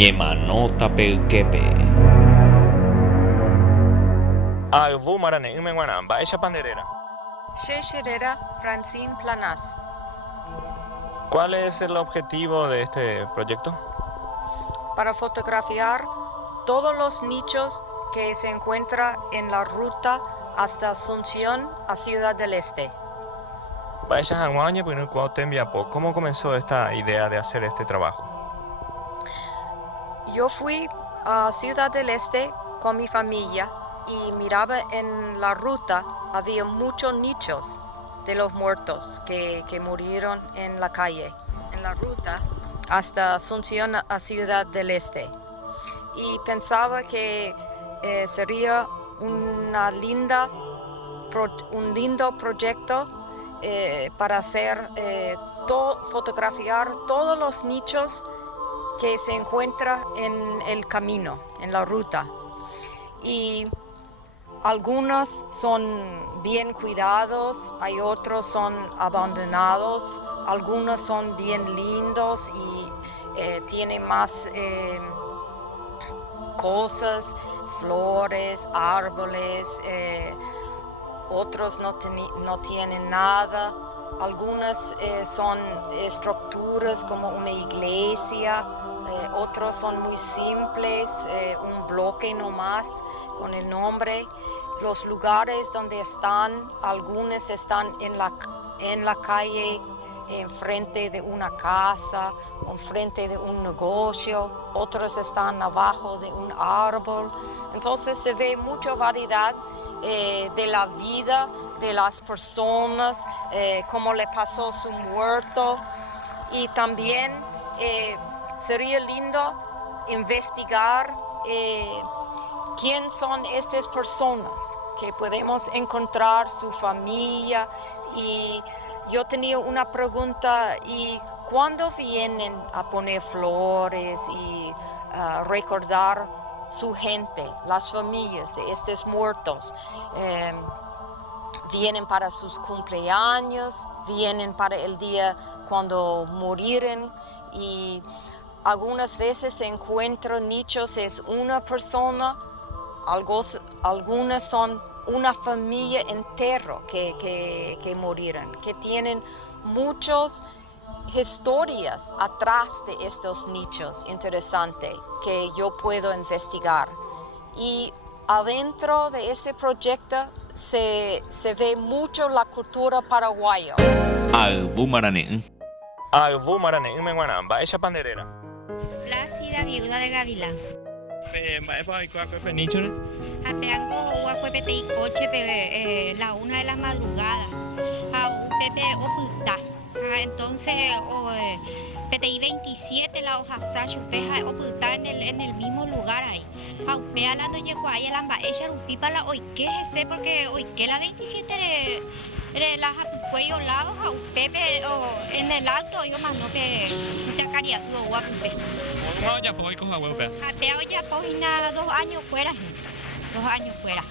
Ñemanóta peyképe. Albu marane Guarán, Baecha Panderera. Sheshirera Francine Planas. ¿Cuál es el objetivo de este proyecto? Para fotografiar todos los nichos que se encuentran en la ruta hasta Asunción a Ciudad del Este. ¿Cómo comenzó esta idea de hacer este trabajo? Yo fui a Ciudad del Este con mi familia y miraba en la ruta, había muchos nichos de los muertos que murieron en la calle, en la ruta hasta Asunción a Ciudad del Este. Y pensaba que sería un lindo proyecto para hacer, fotografiar todos los nichos que se encuentran en el camino, en la ruta. Y algunos son bien cuidados, hay otros son abandonados, algunos son bien lindos y tienen más cosas, flores, árboles, otros no tienen nada. Algunas son estructuras como una iglesia, otros son muy simples, un bloque nomás con el nombre. Los lugares donde están, algunos están en la calle, enfrente de una casa, enfrente de un negocio, otros están abajo de un árbol. Entonces se ve mucha variedad de la vida de las personas, cómo le pasó su muerto, y también sería lindo investigar quién son estas personas, que podemos encontrar su familia. Y yo tenía una pregunta, ¿y cuándo vienen a poner flores y recordar su gente, las familias de estos muertos? Vienen para sus cumpleaños, vienen para el día cuando murieron, y algunas veces se encuentran nichos, es una persona, algunas son una familia entera que murieron, que tienen muchas historias atrás de estos nichos interesantes que yo puedo investigar. Y adentro de ese proyecto se ve mucho la cultura paraguaya. Albu marané. Albu marane Guarán, Baecha Panderera. Plácida, viuda de Gavilán. Apeango huacuepete y coche la 1 de la madrugada. A un pepe oputa. Entonces, PTI 27, la hoja Sachupeja oputa en el mismo lugar ahí. Aupea la no llegó ahí el amba, ella un pipa la hoy que sé porque hoy que la 27 de las cuello lados a un pepe en el alto yo más no que te caría lo guapupe. ¿Cómo ya puedo ir con Aguape? Apeo ya pojina 2 años fuera. 2 años fuera.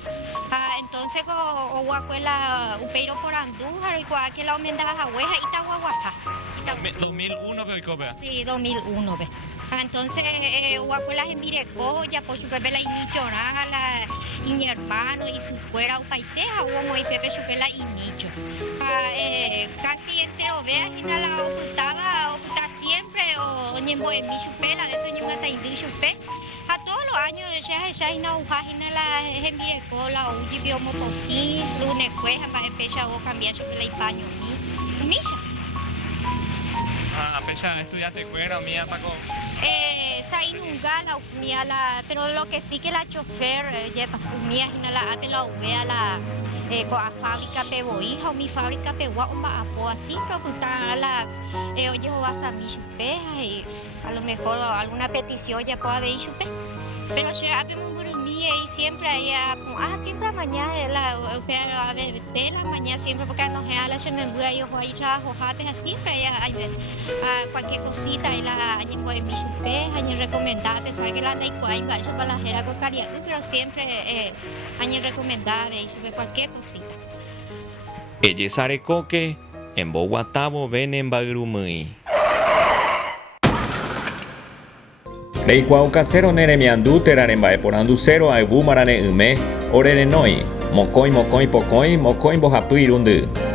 Entonces, o guacuela, upeiro por Andújar, y que la aumenta las aguejas, y Tahuahuaja. 2001 que Copea. Sí, 2001, ve. Entonces, guacuelas en Mireco, ya por su pepe la inichorala, y mi hermano, y su fuera, upaiteja, hubo y pepe su pela y nicho. Casi entero, vea, y la oculta siempre, o ñembo en mi chupela, de eso ñembo hasta indi chupe. A todos los años ya ina ujajina la envié la uji biomo poquín lunes cueja para empezar a cambiar sobre el paño mi misha. Pesa estudiaste fuera mía Paco. Sai nunca la mía la, pero lo que sí que la chofer lleva mía ina la apela vea la con a fábrica peboija o mi fábrica pegua un apo así preguntar la oye vas a mi chupeja y a lo mejor alguna petición ya pueda ver chupe. Pero ya vemos por mí y siempre ella siempre mañana a ver de la mañana siempre porque no se habla se me dura yo voy trabajo japes siempre ella cualquier cosita y la año por mi chupe año recomendada pensar que la de cuál va eso para la jera con cariño pero siempre año recomendada y sobre cualquier cosita. Ella sare coque en Bogotá ven en Bagrumui. Reikuau kasero neremiandu teraremba'e porãnduséro ayvu marane yme orerenói mokõi pokõi mokõi mbohapy irundy.